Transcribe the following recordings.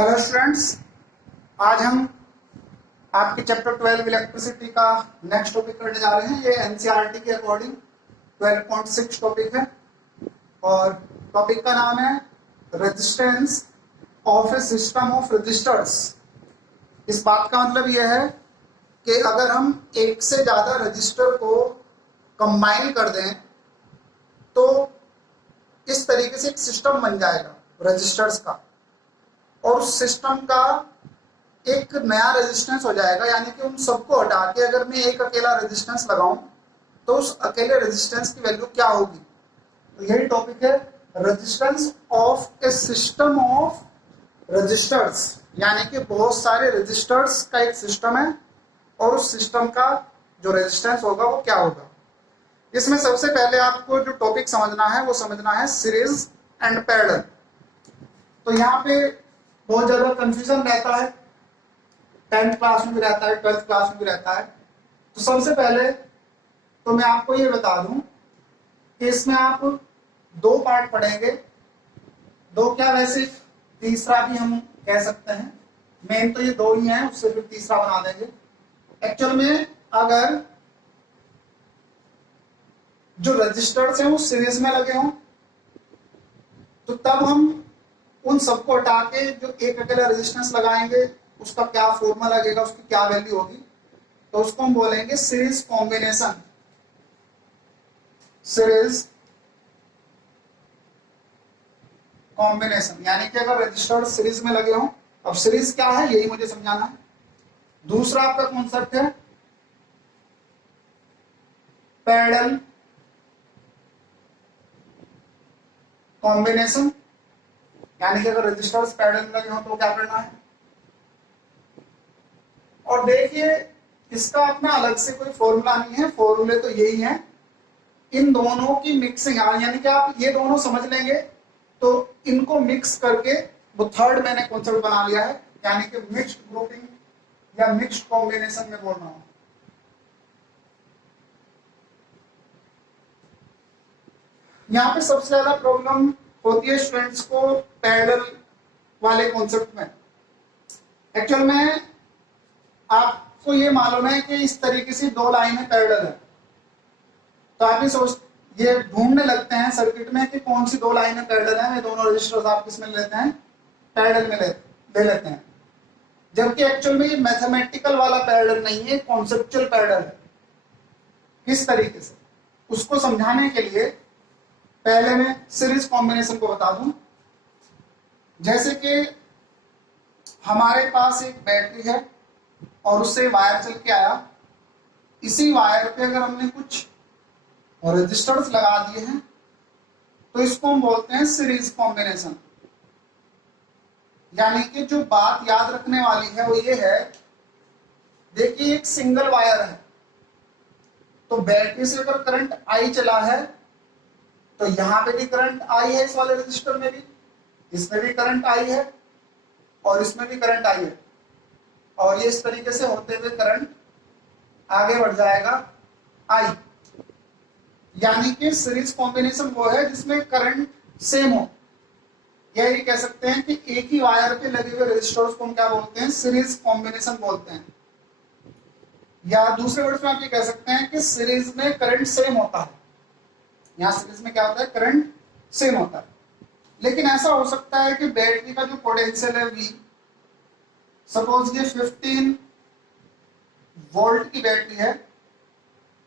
Hello students, आज हम आपके चैप्टर 12 इलेक्ट्रिसिटी का नेक्स्ट टॉपिक करने जा रहे हैं। ये एनसीईआरटी के अकॉर्डिंग 12.6 टॉपिक है और टॉपिक का नाम है resistance of a system of resistors. इस बात का मतलब यह है कि अगर हम एक से ज़्यादा रजिस्टर को कंबाइन कर दें तो इस तरीके से एक सिस्टम बन जाएगा रजिस्टर्स का, और उस सिस्टम का एक नया रेजिस्टेंस हो जाएगा। यानी कि उन सबको हटा के अगर मैं एक अकेला रेजिस्टेंस लगाऊं तो उस अकेले रेजिस्टेंस की वैल्यू क्या होगी। तो यही टॉपिक है, resistance of a system of resistors. यानी कि बहुत सारे रजिस्टर्स का एक सिस्टम है और उस सिस्टम का जो रेजिस्टेंस होगा वो क्या होगा। इसमें सबसे पहले आपको जो टॉपिक समझना है वो समझना है सीरीज एंड पैरेलल। तो यहाँ पे बहुत ज्यादा कंफ्यूजन रहता है, 10th क्लास में भी रहता है, 12th क्लास में भी रहता है। तो सबसे पहले तो मैं आपको ये बता दूं कि इसमें आप दो पार्ट पढ़ेंगे, दो क्या वैसे तीसरा भी हम कह सकते हैं। मेन तो ये दो ही हैं, उससे फिर तीसरा बना देंगे। एक्चुअल में अगर जो रजिस्टर्स हैं वो सीरीज में लगे हों तो तब हम उन सबको हटा के जो एक अकेला रेजिस्टेंस लगाएंगे उसका क्या फॉर्मूला लगेगा, उसकी क्या वैल्यू होगी, तो उसको हम बोलेंगे सीरीज कॉम्बिनेशन। सीरीज कॉम्बिनेशन यानी कि अगर रजिस्टर सीरीज में लगे हों, अब सीरीज क्या है यही मुझे समझाना है। दूसरा आपका कॉन्सेप्ट है पैरेलल कॉम्बिनेशन। यानी कि अगर रजिस्टर्स पैरेलल में लगे हो तो क्या करना है। और देखिए इसका अपना अलग से कोई फॉर्मूला नहीं है, फॉर्मूले तो यही है। इन दोनों की मिक्सिंग, यानी कि आप ये दोनों समझ लेंगे तो इनको मिक्स करके वो थर्ड मैंने कॉन्सेप्ट बना लिया है, यानी कि मिक्स्ड ग्रुपिंग या मिक्स्ड कॉम्बिनेशन में बोल रहा हूं। यहाँ पे सबसे ज्यादा प्रॉब्लम होती है स्टूडेंट्स को पैरेलल वाले कॉन्सेप्ट में। एक्चुअल में आपको ये मालूम है कि इस तरीके से दो लाइनें पैरेलल है, तो आप ये ढूंढने लगते हैं सर्किट में कि कौन सी दो लाइनें पैरेलल हैं। ये दोनों रजिस्टर्स आप किसमें लेते हैं, पैरेलल में ले लेते हैं, जबकि एक्चुअल में ये मैथमेटिकल वाला पैरेलल नहीं है, कॉन्सेप्चुअल पैरेलल है। किस तरीके से, उसको समझाने के लिए पहले मैं सीरीज कॉम्बिनेशन को बता दूं। जैसे कि हमारे पास एक बैटरी है और उससे वायर चल के आया, इसी वायर पे अगर हमने कुछ रजिस्टर्स लगा दिए हैं तो इसको हम बोलते हैं सीरीज कॉम्बिनेशन। यानी कि जो बात याद रखने वाली है वो ये है, देखिए एक सिंगल वायर है तो बैटरी से अगर करंट आई चला है तो यहां पे भी करंट आई है, इस वाले रजिस्टर में भी, इसमें भी करंट आई है और इसमें भी करंट आई है, और ये इस तरीके से होते हुए करंट आगे बढ़ जाएगा आई। यानी कि सीरीज कॉम्बिनेशन वो है जिसमें करंट सेम हो। यही कह सकते हैं कि एक ही वायर पे लगे हुए रजिस्टर्स को हम क्या बोलते हैं, सीरीज कॉम्बिनेशन बोलते हैं। या दूसरे वर्ड्स में आप ये कह सकते हैं कि सीरीज में करंट सेम होता है। यहाँ सीरीज में क्या होता है, करंट सेम होता है। लेकिन ऐसा हो सकता है कि बैटरी का जो पोटेंशियल है V, सपोज ये 15 वोल्ट की बैटरी है,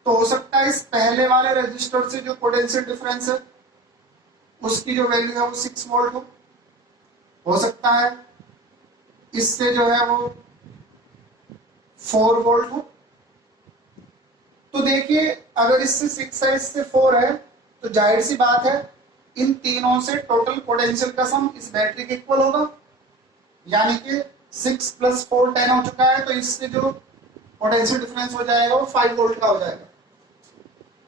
तो हो सकता है इस पहले वाले रजिस्टर से जो पोटेंशियल डिफरेंस है उसकी जो वैल्यू है वो 6 वोल्ट हो सकता है इससे जो है वो 4 वोल्ट हो। तो देखिए अगर इससे 6 है, इससे 4 है, तो जाहिर सी बात है इन तीनों से टोटल पोटेंशियल का सम इस बैटरी के इक्वल होगा। यानी कि 6 + 4 10 हो चुका है, तो इससे जो पोटेंशियल डिफरेंस हो जाएगा वो 5 वोल्ट का हो जाएगा।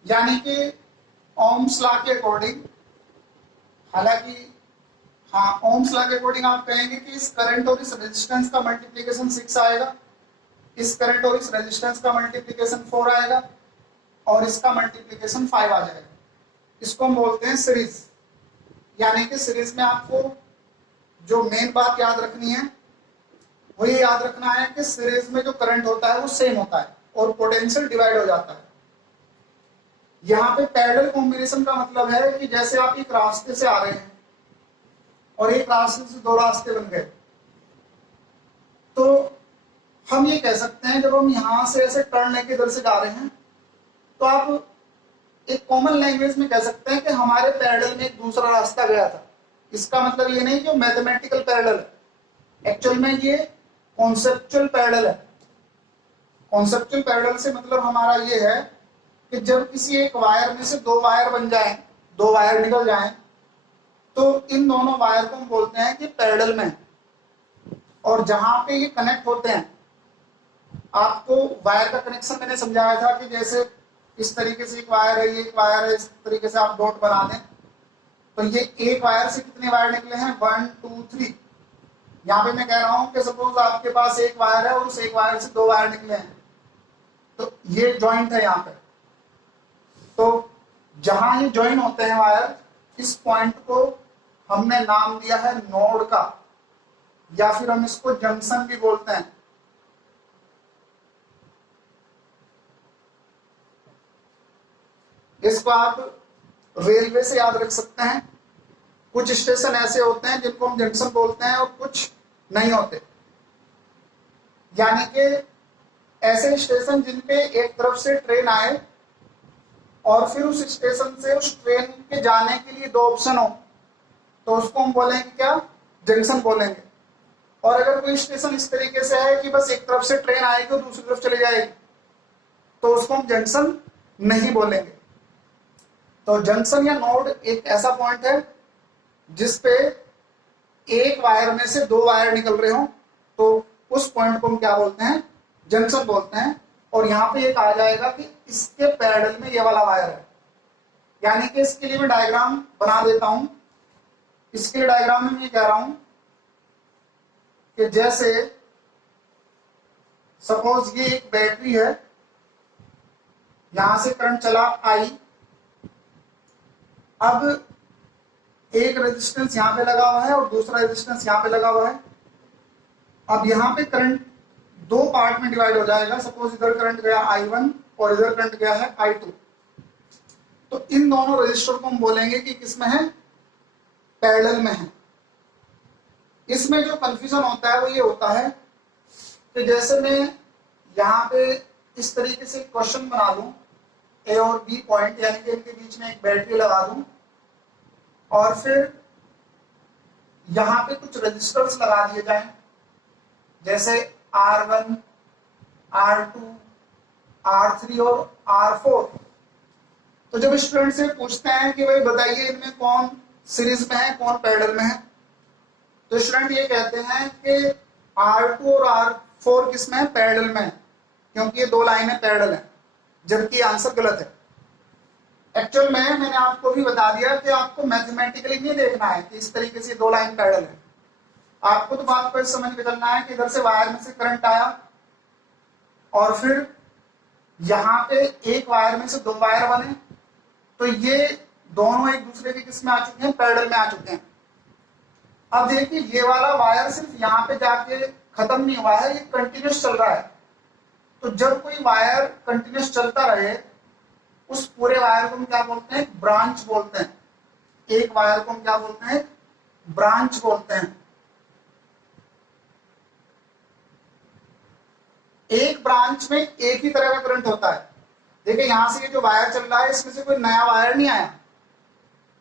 यानी कि ओम्स लॉ के अकॉर्डिंग, हालांकि हाँ ओम्स लॉ के अकॉर्डिंग आप कहेंगे कि इस करंट और इस रेजिस्टेंस का मल्टीप्लीकेशन 6 आएगा, इस करंट और इस रेजिस्टेंस का मल्टीप्लीकेशन 4 आएगा और इसका मल्टीप्लीकेशन 5 आ जाएगा। इसको हम बोलते हैं सीरीज। यानी कि सीरीज में आपको जो मेन बात याद रखनी है वो ये याद रखना है कि सीरीज में जो करंट होता है वो सेम होता है और पोटेंशियल डिवाइड हो जाता है। यहाँ पे पैरेलल कॉम्बिनेशन का मतलब है कि जैसे आप एक रास्ते से आ रहे हैं और एक रास्ते से दो रास्ते बन गए, तो हम ये कह सकते हैं जब हम यहां से ऐसे टर्न लेके इधर से जा रहे हैं तो आप एक कॉमन लैंग्वेज में कह सकते हैं कि हमारे पैरेलल में एक दूसरा रास्ता गया था। इसका मतलब ये नहीं कि वो मैथमेटिकल पैरेलल है, एक्चुअल में ये कॉन्सेप्चुअल पैरेलल है। कॉन्सेप्चुअल पैरेलल से मतलब हमारा ये है कि जब किसी एक वायर में से दो वायर बन जाएं, दो वायर निकल जाएं, तो इन दोनों वायर को हम बोलते हैं कि पैरेलल में है। और जहां पे ये कनेक्ट होते हैं, आपको वायर का कनेक्शन मैंने समझाया था कि जैसे इस तरीके से एक वायर है, ये एक वायर है, इस तरीके से आप डॉट बना दें तो ये एक वायर से कितने वायर निकले हैं, 1 2 3। यहाँ पे मैं कह रहा हूं कि सपोज आपके पास एक वायर है और उस एक वायर से दो वायर निकले हैं, तो ये जॉइंट है यहाँ पे। तो जहां ये ज्वाइन होते हैं वायर, इस पॉइंट को हमने नाम दिया है नोड का, या फिर हम इसको जंक्शन भी बोलते हैं। इसको आप रेलवे से याद रख सकते हैं। कुछ स्टेशन ऐसे होते हैं जिनको हम जंक्शन बोलते हैं और कुछ नहीं होते, यानी कि ऐसे स्टेशन जिन पे एक तरफ से ट्रेन आए और फिर उस स्टेशन से उस ट्रेन के जाने के लिए दो ऑप्शन हो, तो उसको हम बोलेंगे क्या, जंक्शन बोलेंगे। और अगर कोई स्टेशन इस तरीके से है कि बस एक तरफ से ट्रेन आएगी और दूसरी तरफ चली जाएगी, तो उसको हम जंक्शन नहीं बोलेंगे। तो जंक्शन या नोड एक ऐसा पॉइंट है जिसपे एक वायर में से दो वायर निकल रहे हो, तो उस पॉइंट को हम क्या बोलते हैं, जंक्शन बोलते हैं। और यहाँ पे एक आ जाएगा कि इसके पैरेलल में ये वाला वायर है, यानी कि इसके लिए मैं डायग्राम बना देता हूं। इसके लिए डायग्राम में मैं कह रहा हूं कि जैसे सपोज ये एक बैटरी है, यहां से करंट चला I, अब एक रेजिस्टेंस यहां पे लगा हुआ है और दूसरा रेजिस्टेंस यहां पे लगा हुआ है। अब यहां पे करंट दो पार्ट में डिवाइड हो जाएगा। सपोज इधर करंट गया I1 और इधर करंट गया है I2, तो इन दोनों रेजिस्टर को हम बोलेंगे कि किसमें है, पैरेलल में है। इसमें जो कंफ्यूजन होता है वो ये होता है कि जैसे मैं यहाँ पे इस तरीके से क्वेश्चन बना लूं, ए और बी पॉइंट, यानी कि इनके बीच में एक बैटरी लगा दूं और फिर यहां पे कुछ रजिस्टर्स लगा दिए जाएं, जैसे R1, R2, R3 और R4। तो जब स्टूडेंट से पूछते हैं कि भाई बताइए इनमें कौन सीरीज में है, कौन पैरेलल में है, तो स्टूडेंट ये कहते हैं कि R2 और R4 किसमें है, पैरेलल में है, क्योंकि ये दो लाइनें पैरेलल हैं। जबकि आंसर गलत है। एक्चुअल में मैंने आपको भी बता दिया कि आपको मैथमेटिकली नहीं देखना है कि इस तरीके से दो लाइन पैरेलल है। आपको तो बात को समझ में चलना है कि इधर से वायर में से करंट आया और फिर यहाँ पे एक वायर में से दो वायर बने, तो ये दोनों एक दूसरे के किस में आ चुके हैं, पैरेलल में आ चुके हैं। अब देखिए ये वाला वायर सिर्फ यहाँ पे जाके खत्म नहीं हुआ है, ये कंटिन्यूस चल रहा है। तो जब कोई वायर कंटिन्यूस चलता रहे, उस पूरे वायर को हम क्या बोलते हैं, ब्रांच बोलते हैं। एक वायर को हम क्या बोलते हैं, ब्रांच बोलते हैं। एक ब्रांच में एक ही तरह का करंट होता है। देखिए यहां से ये जो वायर चल रहा है, इसमें से कोई नया वायर नहीं आया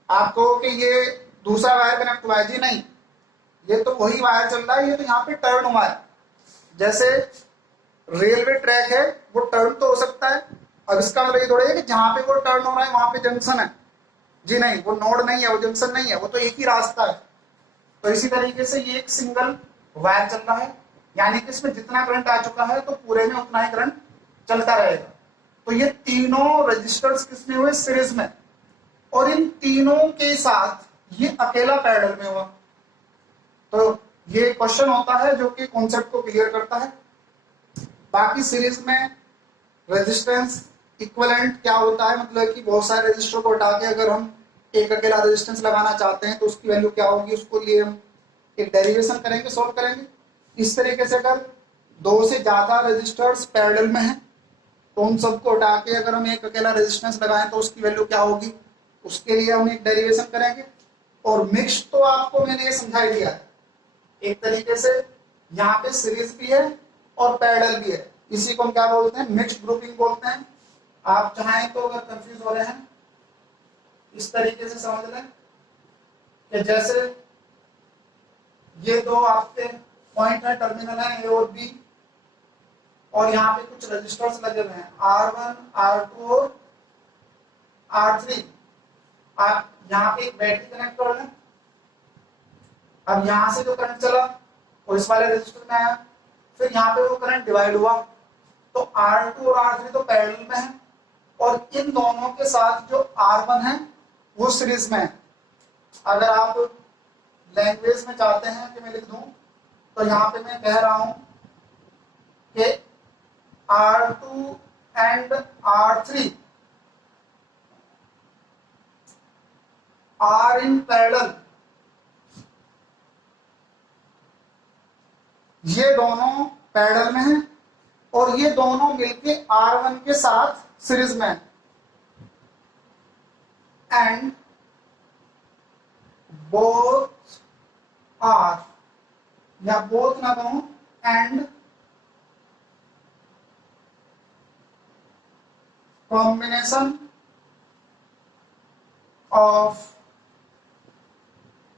आपको कि ये दूसरा वायर कनेक्ट हुआ है, जी नहीं, ये तो वही वायर चल रहा है। ये तो यहाँ पे टर्न हुआ है, जैसे रेलवे ट्रैक है, वो टर्न तो हो सकता है। अब इसका मतलब ये थोड़ा है कि जहां पे वो टर्न हो रहा है वहां पे जंक्शन है, जी नहीं, वो नोड नहीं है, वो जंक्शन नहीं है, वो तो एक ही रास्ता है। तो इसी तरीके से ये एक सिंगल वायर चल रहा है, यानी कि इसमें जितना करंट आ चुका है तो पूरे में उतना ही करंट चलता रहेगा। तो ये तीनों रजिस्टर्स किसमें हुए, सीरीज में, और इन तीनों के साथ ये अकेला पैरेलल में हुआ। तो ये क्वेश्चन होता है जो कि कॉन्सेप्ट को क्लियर करता है। बाकी सीरीज में रेजिस्टेंस इक्विवेलेंट क्या होता है, मतलब कि बहुत सारे रेजिस्टर को हटा के अगर हम एक अकेला रेजिस्टेंस लगाना चाहते हैं तो उसकी वैल्यू क्या होगी, उसको लिए हम एक डेरिवेशन करेंगे, सोल्व करेंगे। इस तरीके से अगर दो से ज्यादा रजिस्टर्स पैरेलल में हैं तो उन सबको हटा के अगर हम एक अकेला रेजिस्टेंस लगाएं तो उसकी वैल्यू क्या होगी, उसके लिए हम एक डेरिवेशन करेंगे। और मिक्स तो आपको मैंने ये समझा ही दिया है, एक तरीके से यहाँ पे सीरीज भी है और पैरेलल भी है, इसी को हम क्या बोलते हैं, मिक्स्ड ग्रुपिंग बोलते हैं। आप चाहें तो अगर कंफ्यूज हो रहे हैं इस तरीके से समझ लें कि जैसे ये दो आपके पॉइंट है, टर्मिनल है ए और बी, और यहाँ पे कुछ रजिस्टर्स लगे हुए हैं R1, R2 और R3। आप यहाँ पे एक बैटरी कनेक्ट कर लें। अब यहाँ से जो करंट चला वो इस वाले रजिस्टर में आया, फिर यहाँ पे वो करंट डिवाइड हुआ, तो R2 और R3 तो पैरेलल में है और इन दोनों के साथ जो R1 है वो सीरीज में है। अगर आप लैंग्वेज में चाहते हैं कि मैं लिख दूं तो यहाँ पे मैं कह रहा हूं कि R2 and R3 are in parallel। ये दोनों पैरेलल में हैं और ये दोनों मिलके R1 के साथ सीरीज में है। एंड बोथ आर, या बोथ ना कहूं, and combination of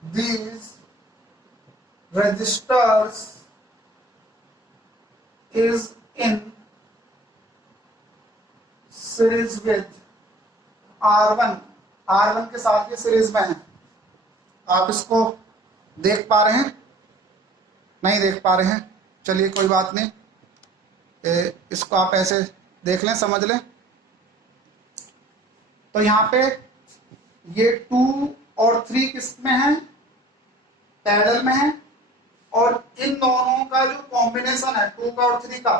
these registers is in series with R1। R1 के साथ ये सीरीज में है। आप इसको देख पा रहे हैं, नहीं देख पा रहे हैं, चलिए कोई बात नहीं, इसको आप ऐसे देख लें, समझ लें। तो यहाँ पे ये 2 और 3 किस में है, पैरेलल में है, और इन दोनों का जो कॉम्बिनेशन है 2 का और 3 का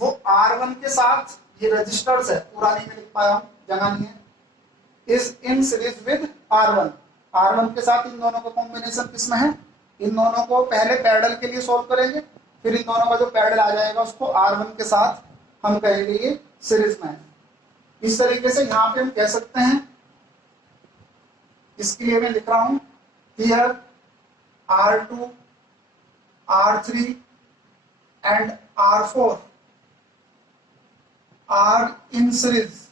वो R1 के साथ, ये रजिस्टर्स है, पूरा नहीं मैं लिख पाया हूं, जगह नहीं है, is in series with R1। R1 के साथ इन दोनों का कॉम्बिनेशन किसमें है, इन दोनों को पहले पैरेलल के लिए सॉल्व करेंगे, फिर इन दोनों का जो पैरेलल आ जाएगा उसको R1 के साथ हम कहेंगे ये सीरीज में है। इस तरीके से यहाँ पे हम कह सकते हैं, इसके लिए मैं लिख रहा हूं here R2, R3 and R4 are in series.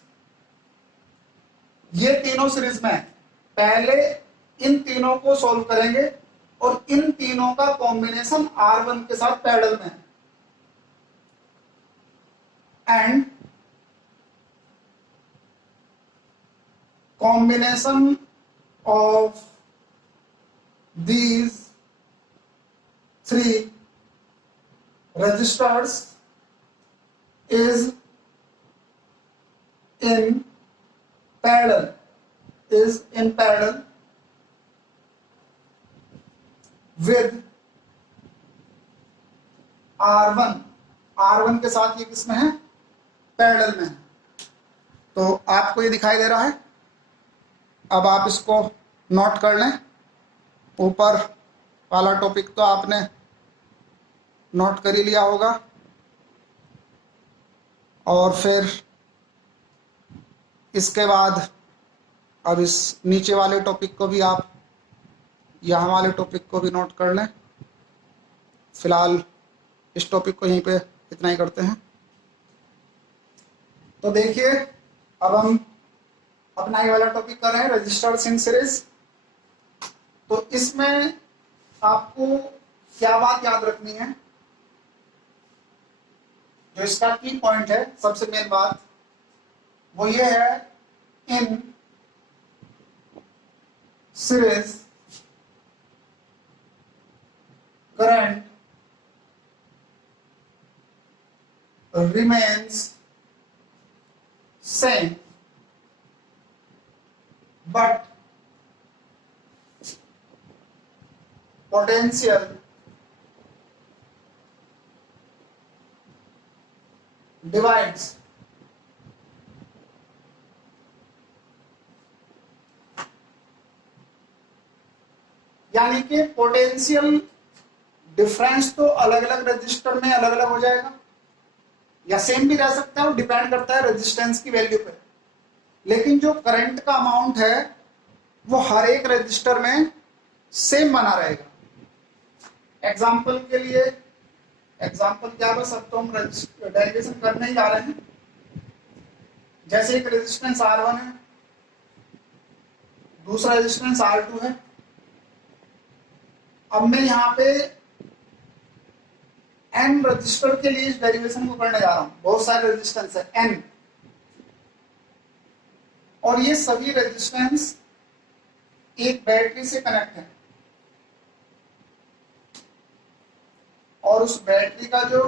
ये तीनों सीरीज में है, पहले इन तीनों को सॉल्व करेंगे और इन तीनों का कॉम्बिनेशन R1 के साथ पैरेलल में है। And combination of these three registers is in parallel with R1। R1 के साथ ये किसमें है, पैरेलल में है। तो आपको ये दिखाई दे रहा है, अब आप इसको नोट कर लें। ऊपर वाला टॉपिक तो आपने नोट कर ही लिया होगा, और फिर इसके बाद अब इस नीचे वाले टॉपिक को भी आप, यहाँ वाले टॉपिक को भी नोट कर लें। फिलहाल इस टॉपिक को यहीं पे इतना ही करते हैं। तो देखिए, अब हम अपना ये वाला टॉपिक कर रहे हैं, रजिस्टर्स इन सीरीज। तो इसमें आपको क्या बात याद रखनी है, जो इसका की पॉइंट है, सबसे मेन बात वो ये है, in series current remains same but potential divides। यानी कि पोटेंशियल डिफरेंस तो अलग अलग रजिस्टर में अलग अलग हो जाएगा, या सेम भी रह सकता है, वो डिपेंड करता है रेजिस्टेंस की वैल्यू पे। लेकिन जो करंट का अमाउंट है वो हर एक रजिस्टर में सेम बना रहेगा। एग्जाम्पल के लिए, एग्जाम्पल क्या बस अब तो हम डेरिवेशन करने ही जा रहे हैं। जैसे एक रेजिस्टेंस R1 है, दूसरा रेजिस्टेंस R2 है। अब मैं यहाँ पे n रजिस्टर के लिए इस डेरिवेशन को करने जा रहा हूं। बहुत सारे रेजिस्टेंस है n, और ये सभी रेजिस्टेंस एक बैटरी से कनेक्ट है, और उस बैटरी का जो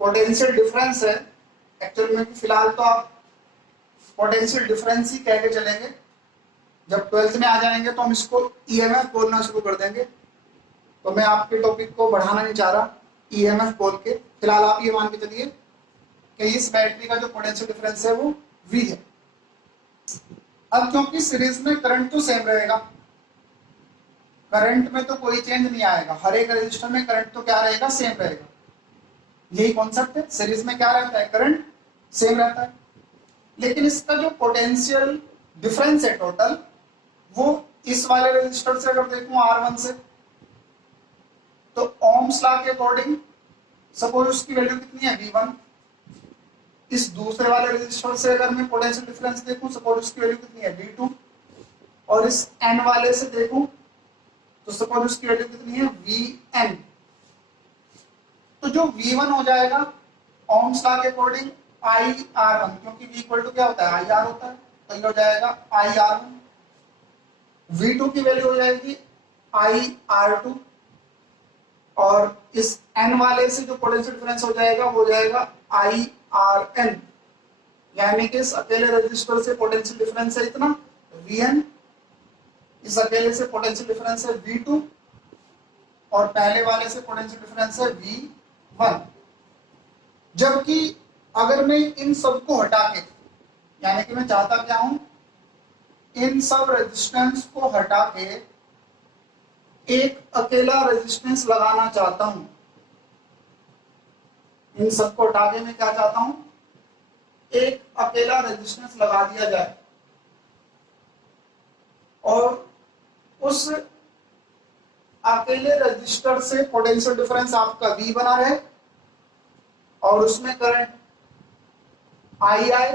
पोटेंशियल डिफरेंस है, एक्चुअल में फिलहाल तो आप पोटेंशियल डिफरेंस ही कह के चलेंगे, जब 12th में आ जाएंगे तो हम इसको ईएमएफ बोलना शुरू कर देंगे। तो मैं आपके टॉपिक को बढ़ाना नहीं चाह रहा ईएमएफ बोल के, फिलहाल आप ये मान के चलिए कि इस बैटरी का जो पोटेंशियल डिफरेंस है वो V है। अब क्योंकि सीरीज में करंट तो सेम रहेगा, करंट में तो कोई चेंज नहीं आएगा, हर एक रजिस्टर में करंट तो क्या रहेगा, सेम रहेगा। यही कॉन्सेप्ट है, सीरीज में क्या रहता है, करंट सेम रहता है। लेकिन इसका जो पोटेंशियल डिफरेंस है टोटल, वो इस वाले रजिस्टर से अगर देखूं R1 से, तो ओम्स लॉ के अकॉर्डिंग सपोज उसकी वैल्यू कितनी है, V1। इस दूसरे वाले रजिस्टर से अगर मैं पोटेंशियल डिफरेंस देखूं, सपोज उसकी वैल्यू कितनी है, V2। और इस N वाले से देखूं तो सपोज उसकी वैल्यू कितनी है, Vn। तो जो V1 हो जाएगा ओम्स लॉ के अकॉर्डिंग IR1, क्योंकि V इक्वल टू क्या होता है, IR होता है, तो ये हो जाएगा IR1। V2 की वैल्यू हो जाएगी IR2, और इस N वाले से जो पोटेंशियल डिफरेंस हो जाएगा वो हो जाएगा IRN। यानी कि इस अकेले रजिस्टर से पोटेंशियल डिफरेंस है इतना Vn, इस अकेले से पोटेंशियल डिफरेंस है V2, और पहले वाले से पोटेंशियल डिफरेंस है V1। जबकि अगर मैं इन सबको हटा के, यानी कि मैं चाहता क्या हूं, इन सब रेजिस्टेंस को हटा के एक अकेला रेजिस्टेंस लगाना चाहता हूं, इन सबको हटा के मैं क्या चाहता हूं, एक अकेला रेजिस्टेंस लगा दिया जाए, और उस अकेले रजिस्टर से पोटेंशियल डिफरेंस आपका V बना रहे, और उसमें करंट I आए,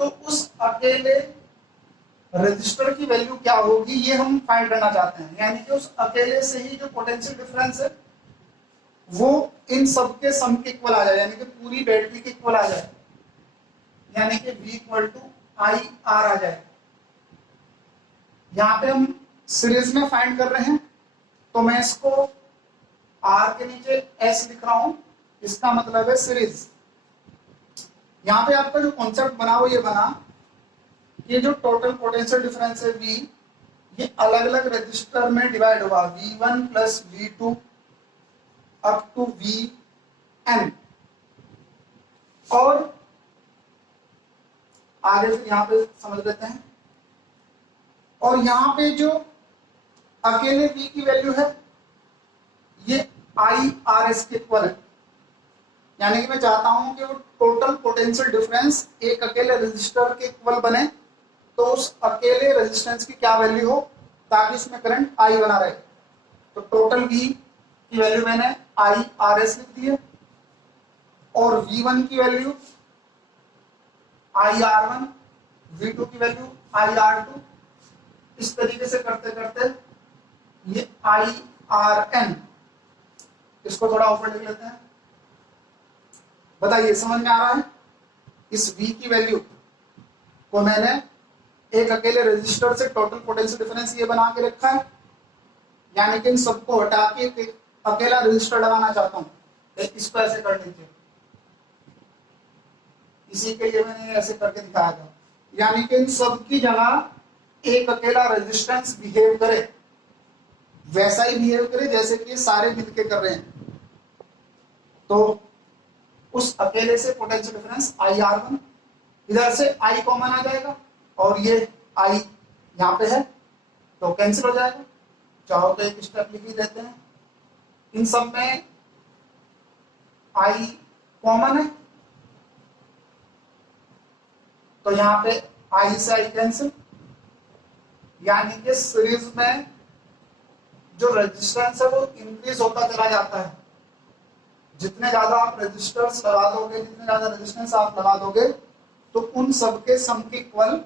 तो उस अकेले रजिस्टर की वैल्यू क्या होगी ये हम फाइंड करना चाहते हैं। यानी कि उस अकेले से ही जो पोटेंशियल डिफरेंस है वो इन सब के सम के इक्वल आ जाए, यानी कि पूरी बैटरी के इक्वल आ जाए, यानी कि V इक्वल टू IR आ जाए। यहाँ पे हम सीरीज में फाइंड कर रहे हैं, तो मैं इसको R के नीचे S लिख रहा हूं, इसका मतलब है सीरीज। यहाँ पे आपका जो कॉन्सेप्ट बना वो ये बना, ये जो टोटल पोटेंशियल डिफरेंस है V, ये अलग अलग रजिस्टर में डिवाइड होगा, V1 plus V2 up to Vn। और आगे फिर यहाँ पे समझ लेते हैं। और यहाँ पे जो अकेले V की वैल्यू है ये IRS के इक्वल है, यानी कि मैं चाहता हूं कि वो टोटल पोटेंशियल डिफरेंस एक अकेले रेजिस्टर के इक्वल बने, तो उस अकेले रेजिस्टेंस की क्या वैल्यू हो ताकि उसमें करंट I बना रहे। तो टोटल V की वैल्यू मैंने IRS लिख दी है, और V1 की वैल्यू IR1, V2 की वैल्यू IR2। इस तरीके से करते करते ये IRN, इसको थोड़ा ऊपर लिख लेते हैं। बताइए समझ में आ रहा है? इस V की वैल्यू को मैंने एक अकेले रजिस्टर से टोटल पोटेंशियल डिफरेंस ये बना के रखा है, यानी कि इन सबको हटा के एक अकेला रजिस्टर लगाना चाहता हूं। इसको ऐसे कर लीजिए, इसी के लिए मैंने ऐसे करके दिखाया था, यानी कि इन सब की जगह एक अकेला रेजिस्टेंस बिहेव करे, वैसा ही बिहेव करे जैसे कि ये सारे मिलके कर रहे हैं। तो उस अकेले से पोटेंशियल डिफरेंस IR1, इधर से I कॉमन आ जाएगा, और ये I यहाँ पे है, तो कैंसिल हो जाएगा। चाहो तो एक स्टेप लिख ही देते हैं, इन सब में आई कॉमन है, तो यहां पे आई से आई कैंसिल, यानी कि सीरीज में जो रेजिस्टेंस है वो इंक्रीज होता चला जाता है। जितने ज्यादा आप रेजिस्टर्स लगा दोगे, जितने ज्यादा रेजिस्टेंस आप लगा दोगे, तो उन सबके सम के इक्वल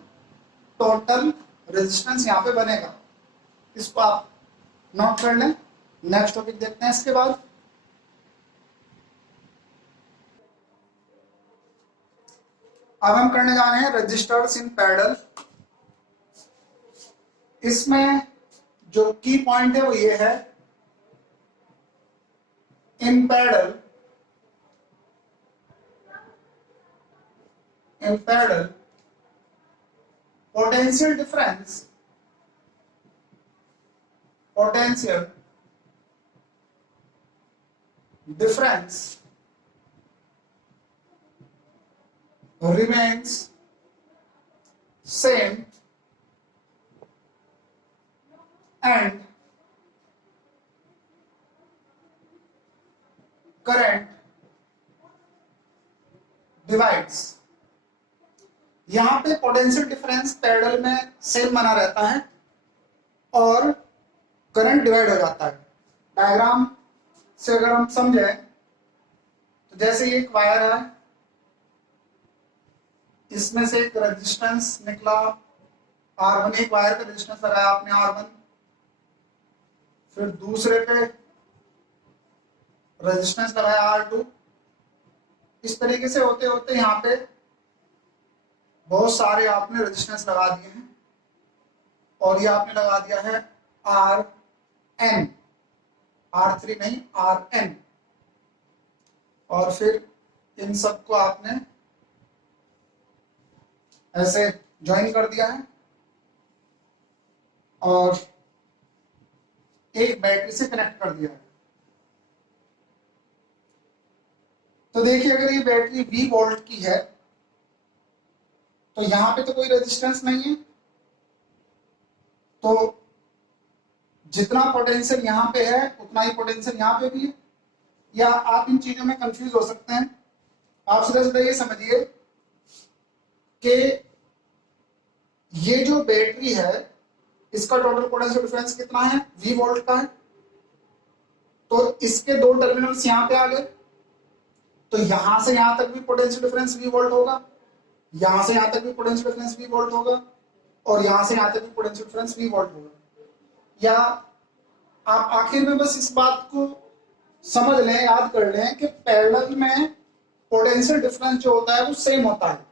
टोटल रेजिस्टेंस यहाँ पे बनेगा। इसको आप नोट कर लें। नेक्स्ट टॉपिक देखते हैं इसके बाद। अब हम करने जा रहे हैं रजिस्टर्स इन पैरेलल। इसमें जो की पॉइंट है वो ये है, in parallel potential difference remains same and current divides। यहां पे पोटेंशियल डिफरेंस पैरेलल में सेम बना रहता है और करंट डिवाइड हो जाता है। डायग्राम से अगर हम समझे तो जैसे ये एक वायर है, इसमें से एक रेजिस्टेंस निकला R1, एक वायर पे रेजिस्टेंस लगाया आपने R1, फिर दूसरे पे रेजिस्टेंस लगाया R2। इस तरीके से होते होते यहाँ पे बहुत सारे आपने रेजिस्टेंस लगा दिए हैं और ये आपने लगा दिया है Rn, R3 नहीं Rn, और फिर इन सबको आपने ऐसे ज्वाइन कर दिया है और एक बैटरी से कनेक्ट कर दिया है। तो देखिए अगर ये बैटरी 20 वोल्ट की है तो यहां पे तो कोई रेजिस्टेंस नहीं है, तो जितना पोटेंशियल यहां पे है उतना ही पोटेंशियल यहां पे भी है। या आप इन चीजों में कंफ्यूज हो सकते हैं। आप सीधा सीधा ये समझिए कि ये जो बैटरी है इसका टोटल पोटेंशियल डिफरेंस कितना है, 20 वोल्ट का है। तो इसके दो टर्मिनल्स यहां पे आ गए, तो यहां से यहां तक भी पोटेंशियल डिफरेंस 20 वोल्ट होगा, यहां से यहां तक भी पोटेंशियल डिफरेंस 20 वोल्ट होगा, और यहां से यहां तक भी पोटेंशियल डिफरेंस 20 वोल्ट होगा। या आप आखिर में बस इस बात को समझ लें, याद कर लें कि पैरेलल में पोटेंशियल डिफरेंस जो होता है वो सेम होता है।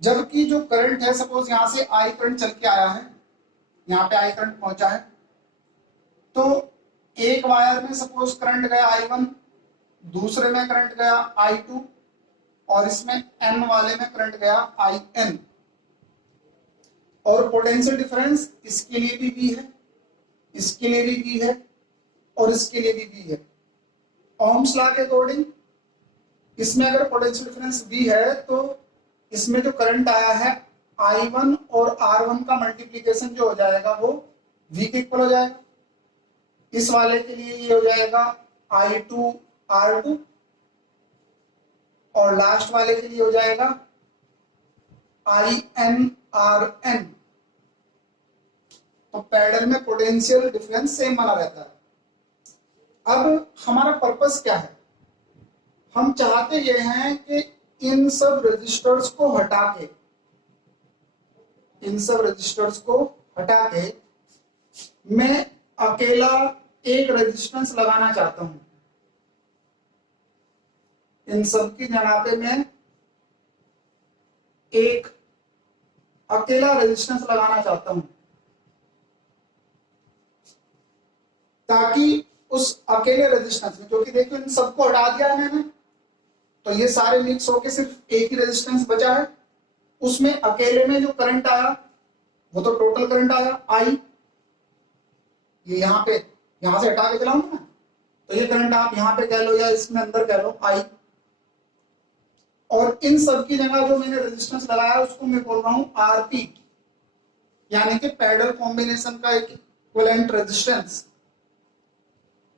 जबकि जो करंट है, सपोज यहां से आई करंट चल के आया है, यहां पे आई करंट पहुंचा है, तो एक वायर में सपोज करंट गया I1, दूसरे में करंट गया I2, और इसमें N वाले में करंट गया IN। और पोटेंशियल डिफरेंस इसके लिए भी V है, इसके लिए भी V है, और इसके लिए भी V है। ओम्स लॉ के अकॉर्डिंग इसमें अगर पोटेंशियल डिफरेंस V है तो इसमें जो करंट आया है I1 और R1 का मल्टीप्लीकेशन जो हो जाएगा वो V के इक्वल हो जाएगा। इस वाले के लिए ये हो जाएगा I2 R2, और लास्ट वाले के लिए हो जाएगा IN RN। तो पैरेलल में पोटेंशियल डिफरेंस सेम बना रहता है। अब हमारा पर्पस क्या है, हम चाहते ये हैं कि इन सब रजिस्टर्स को हटा के, मैं अकेला एक रेजिस्टेंस लगाना चाहता हूं। इन सब की जगह पे मैं एक अकेला रेजिस्टेंस लगाना चाहता हूं, ताकि उस अकेले रेजिस्टेंस में, क्योंकि देखो इन सबको हटा दिया है मैंने, तो ये सारे मिक्स होके सिर्फ एक ही रेजिस्टेंस बचा है। उसमें अकेले में जो करंट आया वो तो टोटल करंट आया आई, ये यहां से हटा के चलाऊंगा ना, तो ये करंट आप यहां पे कह लो या इसमें अंदर कह लो आई। और इन सब की जगह जो मैंने रेजिस्टेंस लगाया उसको मैं बोल रहा हूं आरपी। यानी कि पैरेलल कॉम्बिनेशन का एक इक्विवेलेंट रेजिस्टेंस।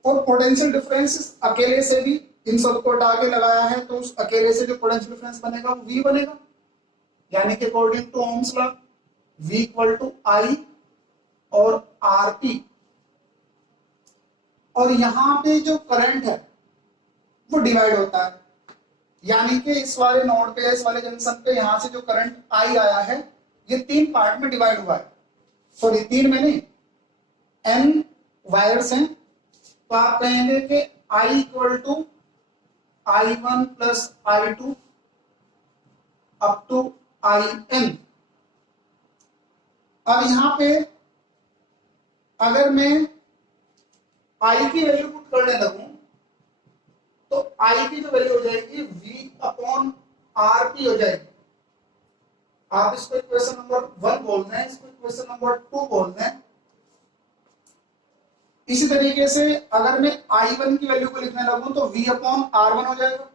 और पोटेंशियल डिफरेंस अकेले से भी इन सबको हटा के लगाया है तो उस अकेले से जो पोटेंशियल डिफरेंस बनेगा वो V बनेगा, यानी कि according to Ohm's law V equal to I और RP। और यहां पे जो करंट है वो डिवाइड होता है, यानी कि इस वाले नोड पे, इस वाले जंक्शन पे यहां से जो करंट I आया है ये 3 पार्ट में डिवाइड हुआ है। सॉरी 3 में नहीं, N वायर्स हैं, तो आप कहेंगे कि I equal to I1 plus I2 up to IN। अब यहां पे अगर मैं I की वैल्यू पुट करने लगूं तो I की जो वैल्यू हो जाएगी V अपॉन RP हो जाएगी। आप इसको इक्वेशन नंबर 1 बोल दें, इसको इक्वेशन नंबर 2 बोल दें। इसी तरीके से अगर मैं I1 की वैल्यू को लिखने लगूं तो V अपॉन R1 हो जाएगा,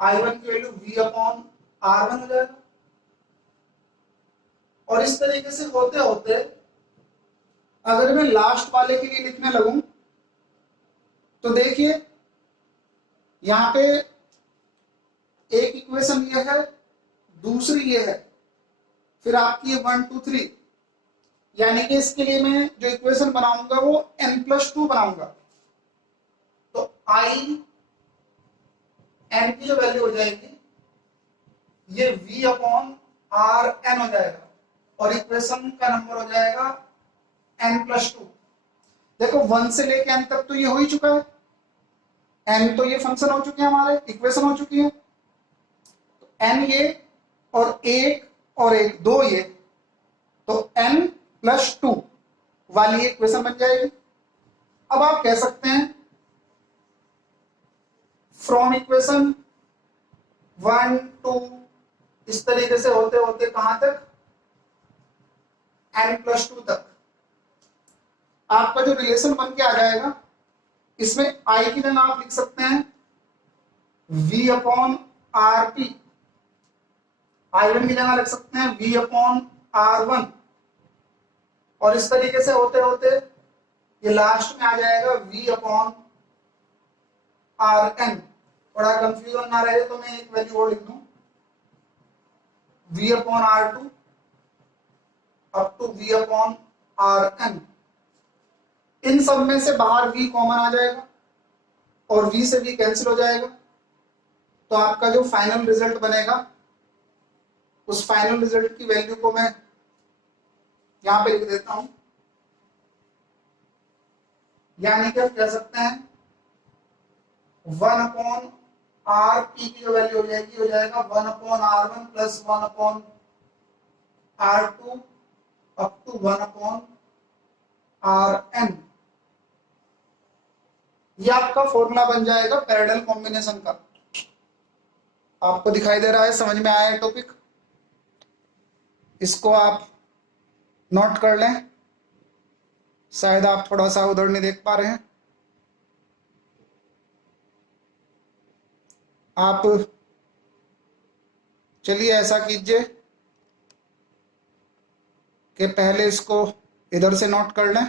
I1 की वैल्यू V अपॉन R1 हो जाएगा। और इस तरीके से होते होते अगर मैं लास्ट वाले के लिए लिखने लगूं तो देखिए यहां पे एक इक्वेशन ये है, दूसरी ये है, फिर आपकी 1 2 3, यानी कि इसके लिए मैं जो इक्वेशन बनाऊंगा वो n+2 बनाऊंगा। तो I n की जो वैल्यू हो जाएगी ये V अपॉन RN हो जाएगा और इक्वेशन का नंबर हो जाएगा n+2। देखो 1 से लेके n तक तो ये हो ही चुका है, n तो ये फंक्शन हो चुके हैं, हमारे इक्वेशन हो चुकी है। तो n ये और एक दो ये, तो n+2 वाली इक्वेशन बन जाएगी। अब आप कह सकते हैं फ्रॉम इक्वेशन 1 2 इस तरीके से होते होते कहां तक, n+2 तक आपका जो रिलेशन बन के आ जाएगा, इसमें I की जगह आप लिख सकते हैं V अपॉन RP, I1 की जगह लिख सकते हैं V अपॉन R1, और इस तरीके से होते होते ये लास्ट में आ जाएगा V अपॉन RN। थोड़ा कंफ्यूजन ना रहे तो मैं एक वैल्यू और लिख दूं, V upon R2 up to V upon RN। इन सब में से बाहर V कॉमन आ जाएगा और V से V कैंसिल हो जाएगा, तो आपका जो फाइनल रिजल्ट बनेगा उस फाइनल रिजल्ट की वैल्यू को मैं यहां पे लिख देता हूं, यानी कि आप कह सकते हैं 1 अपॉन RP की जो वैल्यू हो जाएगी, हो जाएगा 1 upon R1 plus 1 upon R2 up to 1 upon RN। ये आपका फॉर्मूला बन जाएगा पैरेलल कॉम्बिनेशन का। आपको दिखाई दे रहा है, समझ में आया है टॉपिक? इसको आप नोट कर लें, शायद आप थोड़ा सा उधर नहीं देख पा रहे हैं। आप चलिए ऐसा कीजिए कि पहले इसको इधर से नोट कर लें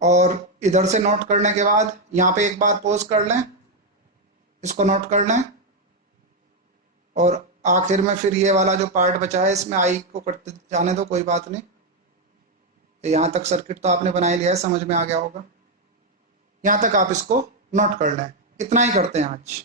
और इधर से नोट करने के बाद यहाँ पे एक बार पॉज कर लें, इसको नोट कर लें, और आखिर में फिर ये वाला जो पार्ट बचा है इसमें I को करते जाने दो, कोई बात नहीं। यहाँ तक सर्किट तो आपने बना ही लिया है, समझ में आ गया होगा। यहाँ तक आप इसको नोट कर लें। इतना ही करते हैं आज।